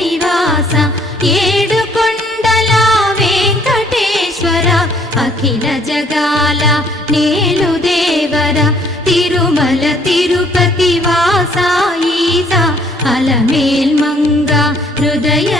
నివాస ఏడుకొండల వెంకటేశ్వర అఖిల జగాల నేలు దేవర తిరుమల తిరుపతి వాస ఈస అలమేల్ మంగ హృదయ